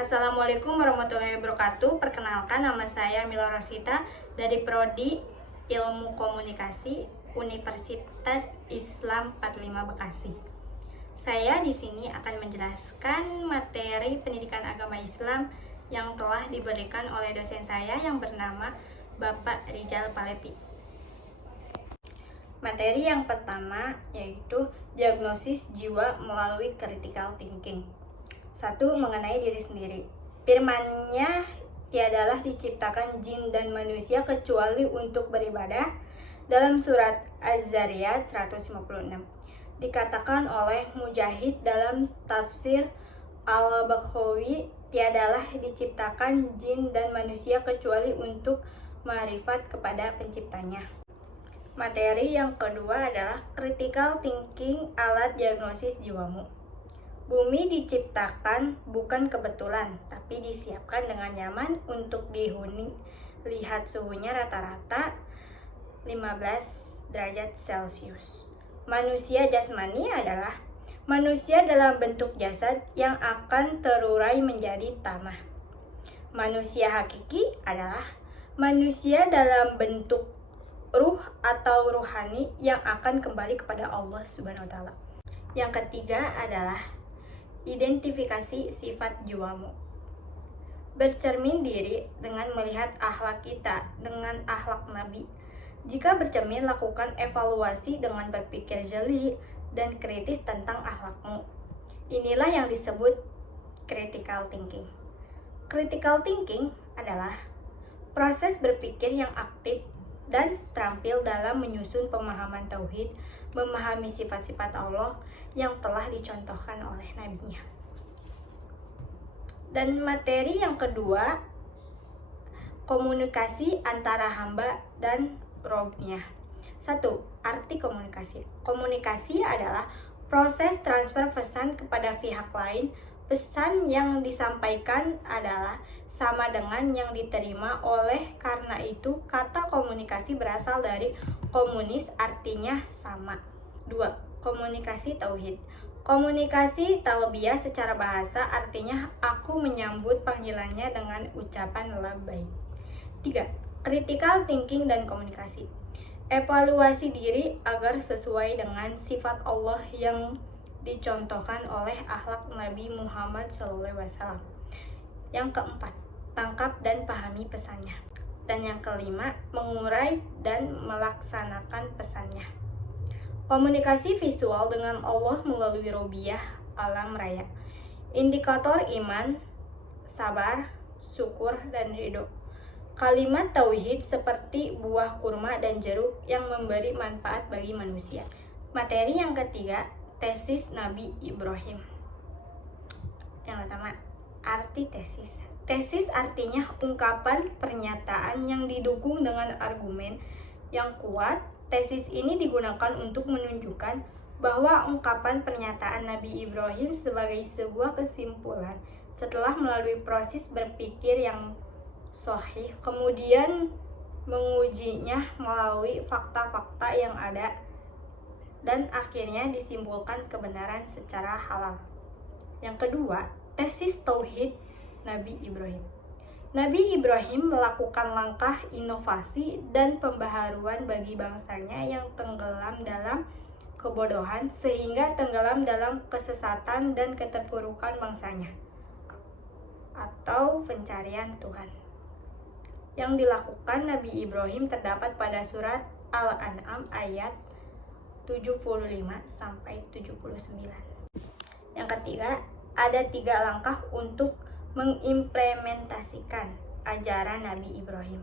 Assalamualaikum warahmatullahi wabarakatuh. Perkenalkan, nama saya Mila Rosita dari Prodi Ilmu Komunikasi Universitas Islam 45 Bekasi. Saya di sini akan menjelaskan materi pendidikan agama Islam yang telah diberikan oleh dosen saya yang bernama Bapak Rizal Palepi. Materi yang pertama yaitu diagnosis jiwa melalui critical thinking. 1. Mengenai diri sendiri. Firman-Nya, tiadalah diciptakan jin dan manusia kecuali untuk beribadah. Dalam surat Az-Zariyat 156 dikatakan oleh Mujahid dalam tafsir Al-Baghawi, tiadalah diciptakan jin dan manusia kecuali untuk ma'rifat kepada penciptanya. Materi yang kedua adalah critical thinking, alat diagnosis jiwamu. Bumi diciptakan bukan kebetulan, tapi disiapkan dengan nyaman untuk dihuni. Lihat suhunya rata-rata 15 derajat Celcius. Manusia jasmani adalah manusia dalam bentuk jasad yang akan terurai menjadi tanah. Manusia hakiki adalah manusia dalam bentuk ruh atau ruhani yang akan kembali kepada Allah Subhanahu wa taala. Yang ketiga adalah identifikasi sifat jiwamu. Bercermin diri dengan melihat akhlak kita dengan akhlak Nabi. Jika bercermin, lakukan evaluasi dengan berpikir jeli dan kritis tentang akhlakmu. Inilah yang disebut critical thinking. Critical thinking adalah proses berpikir yang aktif dan terampil dalam menyusun pemahaman tauhid, memahami sifat-sifat Allah yang telah dicontohkan oleh nabinya. Dan materi yang kedua, komunikasi antara hamba dan Robnya. 1. Arti komunikasi. Komunikasi adalah proses transfer pesan kepada pihak lain. Pesan yang disampaikan adalah sama dengan yang diterima, oleh karena itu kata komunikasi berasal dari komunis, artinya sama. 2. Komunikasi tauhid. Komunikasi talbiyah secara bahasa artinya aku menyambut panggilannya dengan ucapan labbaik. 3. Critical thinking dan komunikasi. Evaluasi diri agar sesuai dengan sifat Allah yang dicontohkan oleh akhlak Nabi Muhammad SAW. Yang keempat, tangkap dan pahami pesannya. Dan yang kelima, mengurai dan melaksanakan pesannya. Komunikasi visual dengan Allah melalui Robiyah alam raya. Indikator iman, sabar, syukur, dan ridho. Kalimat tauhid seperti buah kurma dan jeruk yang memberi manfaat bagi manusia. Materi yang ketiga, tesis Nabi Ibrahim. Yang pertama, arti tesis. Tesis artinya ungkapan pernyataan yang didukung dengan argumen yang kuat. Tesis ini digunakan untuk menunjukkan bahwa ungkapan pernyataan Nabi Ibrahim sebagai sebuah kesimpulan setelah melalui proses berpikir yang sahih, kemudian mengujinya melalui fakta-fakta yang ada, dan akhirnya disimpulkan kebenaran secara halal. Yang kedua, tesis tauhid Nabi Ibrahim. Nabi Ibrahim melakukan langkah inovasi dan pembaharuan bagi bangsanya yang tenggelam dalam kebodohan sehingga tenggelam dalam kesesatan dan keterpurukan bangsanya, atau pencarian Tuhan. Yang dilakukan Nabi Ibrahim terdapat pada surat Al-An'am ayat 75-79. Yang ketiga, ada 3 langkah untuk mengimplementasikan ajaran Nabi Ibrahim.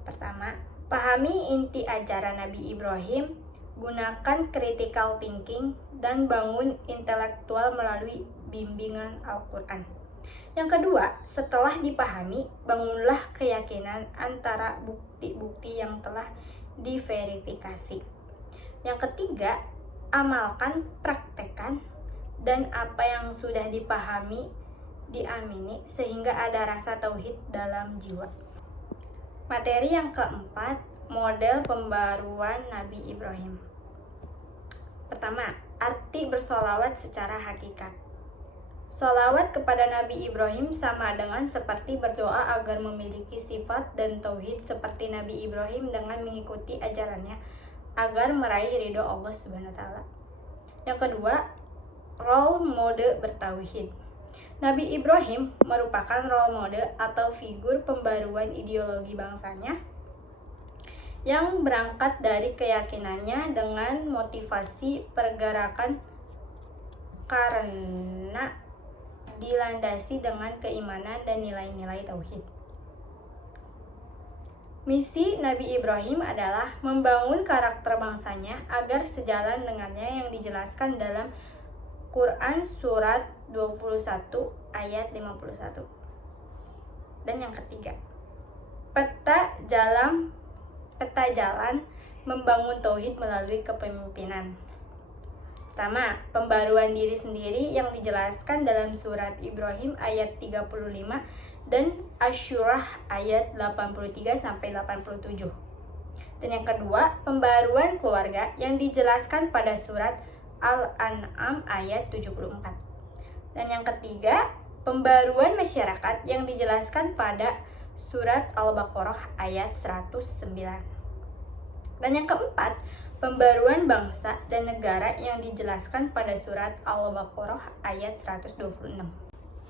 Pertama, pahami inti ajaran Nabi Ibrahim, gunakan critical thinking, dan bangun intelektual melalui bimbingan Al-Quran. Yang kedua, setelah dipahami, bangunlah keyakinan antara bukti-bukti yang telah diverifikasi. Yang ketiga, amalkan, praktekkan, dan apa yang sudah dipahami diamini sehingga ada rasa tauhid dalam jiwa. Materi yang keempat, model pembaruan Nabi Ibrahim. Pertama, arti bersolawat secara hakikat. Sholawat kepada Nabi Ibrahim sama dengan seperti berdoa agar memiliki sifat dan tauhid seperti Nabi Ibrahim dengan mengikuti ajarannya agar meraih ridho Allah Subhanahu wa taala. Yang kedua, role mode bertauhid. Nabi Ibrahim merupakan role mode atau figur pembaruan ideologi bangsanya yang berangkat dari keyakinannya dengan motivasi pergerakan karena dilandasi dengan keimanan dan nilai-nilai tauhid. Misi Nabi Ibrahim adalah membangun karakter bangsanya agar sejalan dengannya yang dijelaskan dalam Quran surat 21 ayat 51. Dan yang ketiga, peta jalan membangun tauhid melalui kepemimpinan. Pertama, pembaruan diri sendiri yang dijelaskan dalam surat Ibrahim ayat 35 dan Asy-Syurah ayat 83 sampai 87. Dan yang kedua, pembaruan keluarga yang dijelaskan pada surat Al-An'am ayat 74. Dan yang ketiga, pembaruan masyarakat yang dijelaskan pada surat Al-Baqarah ayat 109. Dan yang keempat, pembaruan bangsa dan negara yang dijelaskan pada surat Al-Baqarah ayat 126.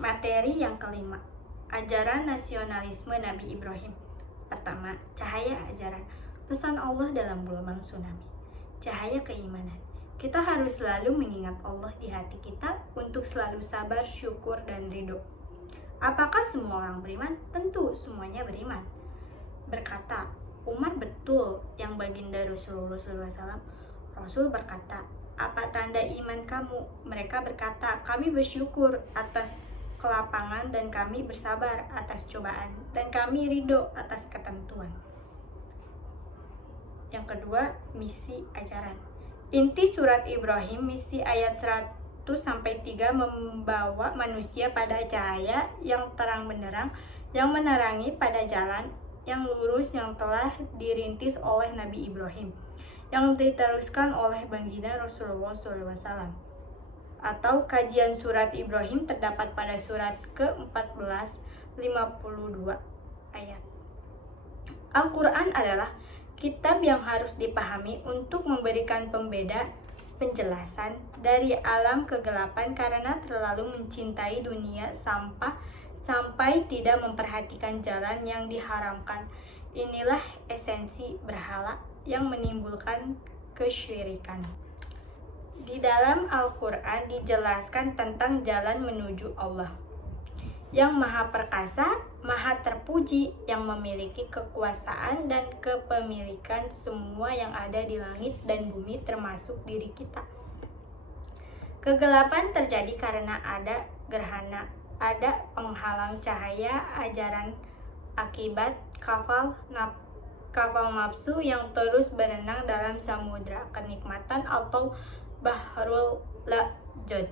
Materi yang kelima, ajaran nasionalisme Nabi Ibrahim. Pertama, cahaya ajaran, pesan Allah dalam gelombang tsunami. Cahaya keimanan, kita harus selalu mengingat Allah di hati kita untuk selalu sabar, syukur, dan ridho. Apakah semua orang beriman? Tentu semuanya beriman. Berkata, Umar, betul yang baginda Rasulullah SAW. Rasul berkata, apa tanda iman kamu? Mereka berkata, kami bersyukur atas kelapangan dan kami bersabar atas cobaan dan kami ridho atas ketentuan. Yang kedua, misi ajaran. Inti surat Ibrahim, misi ayat 100-3 membawa manusia pada cahaya yang terang benderang yang menerangi pada jalan yang lurus yang telah dirintis oleh Nabi Ibrahim, yang diteruskan oleh baginda Rasulullah SAW. Atau kajian surat Ibrahim terdapat pada surat ke-14 52 ayat. Al-Quran adalah kitab yang harus dipahami untuk memberikan penjelasan dari alam kegelapan karena terlalu mencintai dunia sampai tidak memperhatikan jalan yang diharamkan. Inilah esensi berhala yang menimbulkan kesyirikan. Di dalam Al-Quran dijelaskan tentang jalan menuju Allah yang maha perkasa, maha terpuji, yang memiliki kekuasaan dan kepemilikan semua yang ada di langit dan bumi termasuk diri kita. Kegelapan terjadi karena ada gerhana, ada penghalang cahaya ajaran akibat kapal nafsu yang terus berenang dalam samudra kenikmatan atau bahrul lajud.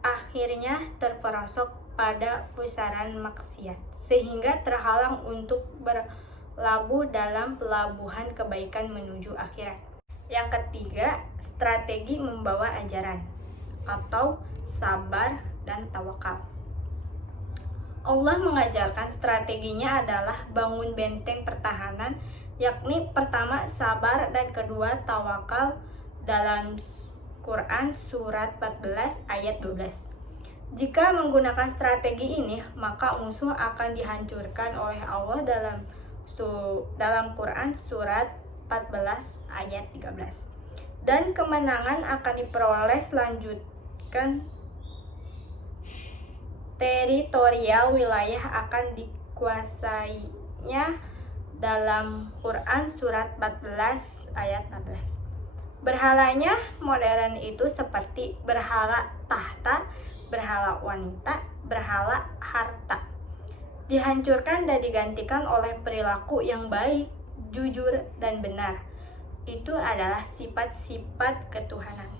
Akhirnya terperosok pada pusaran maksiat sehingga terhalang untuk berlabuh dalam pelabuhan kebaikan menuju akhirat. Yang ketiga, strategi membawa ajaran atau sabar dan tawakal. Allah mengajarkan strateginya adalah bangun benteng pertahanan, yakni pertama sabar dan kedua tawakal dalam Quran surat 14 ayat 12. Jika menggunakan strategi ini, maka musuh akan dihancurkan oleh Allah dalam Quran surat 14 ayat 13. Dan kemenangan akan diperoleh selanjutkan teritorial wilayah akan dikuasainya dalam Quran surat 14 ayat 16. Berhalanya modern itu seperti berhala tahta, berhala wanita, berhala harta. Dihancurkan dan digantikan oleh perilaku yang baik, jujur, dan benar. Itu adalah sifat-sifat ketuhanan.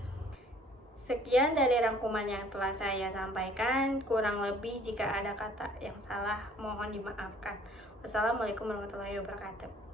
Sekian dari rangkuman yang telah saya sampaikan. Kurang lebih jika ada kata yang salah, mohon dimaafkan. Wassalamualaikum warahmatullahi wabarakatuh.